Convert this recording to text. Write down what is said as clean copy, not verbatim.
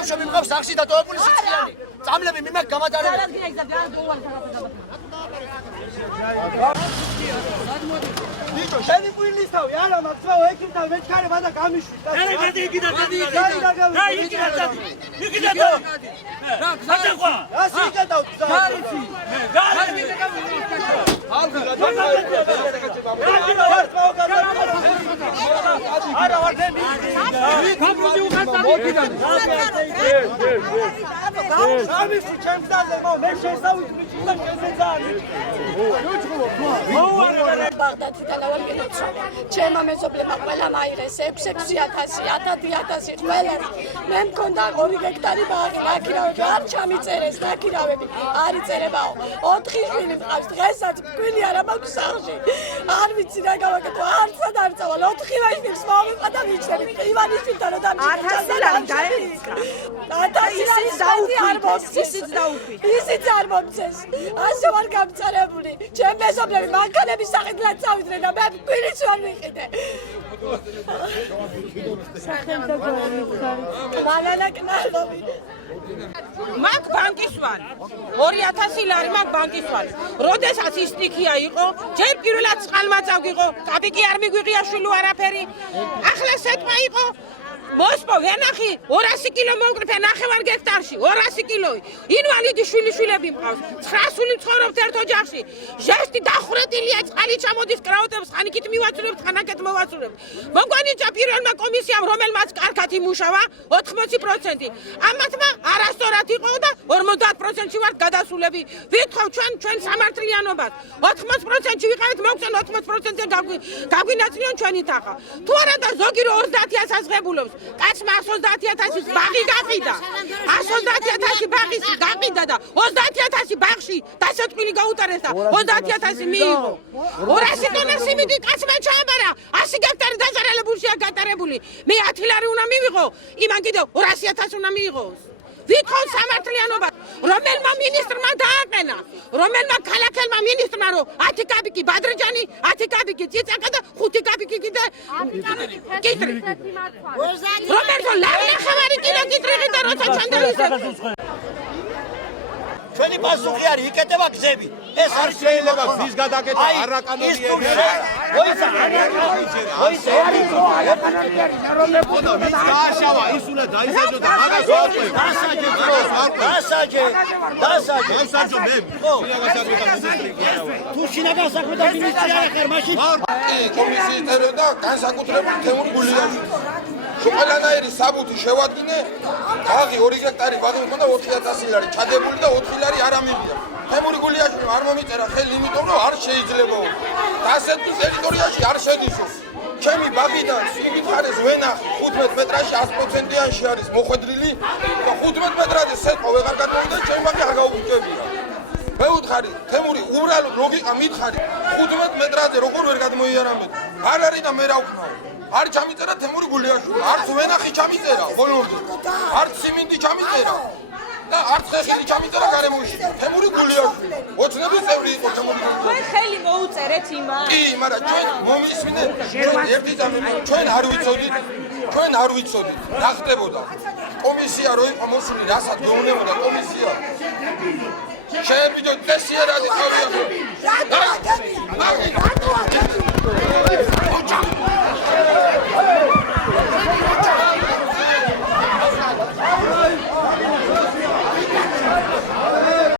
ბავშვები მყავს სახში დატოვებული სიცხიანი. წამლები მიმაქ გამატარებელი. Nico, შენი კვილის თავი არა მაქვს რა ეკით და მეჩქარება და გამიშვი. არა გადი იგი და გადი. რა იგი და გადი. იგი და გადი. რა გზაა? რა სიკეთავ გზა? გარიცი. გარიცი. ალგა არა ვარდები. გამიდი უხარდა მოგიდან. გამიშვი ჩემს დაზე მე შესავიწრი და შესეძალი. ბაღდათიდან ავაგინოცა. ჩემო მეზობლებმა ყველა მაიღეს 6-6,000, 1000 ყველა. მე მქონდა 2 ჰექტარი ბაღი, ნაკირავები არ ჩამიწერეს, ნაკირავები არ იწერებაო. 4 შვილი მყავს დღესაც მკვილი არა მაქვს სახში. არ ვიცი რა გავაკეთო, არცად არ წავალ 4 ვაჟებს მოვიყვა და მიჩნევი. ივანიშვილთან რომ დამჭირდა 1000 ლარი დაემსკა. 1000 ლარი ისიც დაუფი. ისიც არ მომწეს. ასე ვარ გამწარებული. ჩემ მეზობლები მანქანების საყიდლად წავიდნენ და მე მკვილის ვარ ვიყიდე. მანანაკნალოვი. მაგ ბანკის ვარ. 2000 ლარი მაგ ბანკის ვარ. როდესაც ის სტიქია იყო, ჯერ პირველად წყალმაწავ იყო, კაპიკი არ მიგვიღია შვილო არაფერი. ახლა სეტყვა იყო მოსპო ვენახი 200 კილო მოვკრიფე 9 გექტარში 200 კილოი ინვალიდი შვილიშვილები მყავს 900 ცხოვრობთ ერთ ოჯახში ჟესტი დახვრეტილია წყალი ჩამოდის კრაუტებს ხანიკით მივაწურებთ ხანაკეთ მოვაწურებთ მოგვანიჭა პირველმა კომისიამ რომელმაც კარგად იმუშავა 80% ამათმა არასწორად იყო და 50%-ში ვართ გადასულები ვითხოვ ჩვენ სამართლიანობას 80%-ში ვიყავით მოგწონ 80%-ზე გაგვინაწილონ ჩვენი თახა თუ არა და ზოგი რო 30000 ასღებულობს კაცმა 130,000 ბაღი გაყიდა 130,000 ბაღი გაყიდა და 30,000 ბაღში დასაწყილი გაუტარეს და 30,000 მიიღო 200 ტონა სიმინდი კაცმა ჩააბარა 100 გექტარი დაზარალებულშია გატარებული მე 10 ლარი უნდა მივიღო იმან კიდევ 200,000 უნდა მიიღოს ვითხოვ სამართლიანობას რომელმა მინისტრმა დააყენა რომელმა ქალაქელმა მინისტრმა რომ 10 კაპიკი ბადრიჯანი 10 კაპიკი ციცაკა და 5 კაპიკი კიდე კიტრი რომელო ლარნახევარი კილო კიტრი და როცა ჩანდავისე ჩვენი პასუხი არის იკეტება გზები ეს არ შეიძლება გზის გადაკეთება არაკანონიერია მოიცა დააშავა ის უნდა დაიზარდო და მაგას დასაჯე მე თუ შინაგან საქმეთა მინისტრი არ ხარ მაშინ კომისიის წევრი და განსაკუთრებული თემური გულიაში ყველანაირი საბუთი შევადგინე ბაღი 2 ჰექტარი ბაღი მქონდა 4000 ლარი ჩადებული და 4 ლარი არ ამიღია თემური გულიაში არ მომიწერა ხელი იმიტომ რომ არ შეიძლება დასეტყვის ტერიტორიაში არ შედისო ჩემი ბაღიდან სიგითხარეს ვენახი 15 მეტრაში 100%-იანში არის მოხვედრილი და 15 მეტრაზე სეტყვა ვეღარ გადმოვიდა ჩემი ბაღი არ გაუუჭებია მე ვუთხარი თემური უბრალოდ ლოგიკა მითხარი 15 მეტრაზე როგორ ვერ გადმოიარამეთ არ არის და მე რა ვქნაო არ ჩამიწერა თემური გულიაში არც ვენახი ჩამიწერა ბოლომდე არც სიმინდი ჩამიწერა და არც ხელი ჩამიწერა გარემოში თემური გულიაში ოცნების წევრი იყო თემური გულიაში თქვენ ხელი მოუწერეთ იმას კი მაგრამ ჩვენ მომისმინეთ ერთი ძამი ჩვენ არ ვიცოდით რა ხდებოდა კომისია რო იყო მოსული რასაც გეუბნებოდა კომისია შეებიდო წესიერადი თავია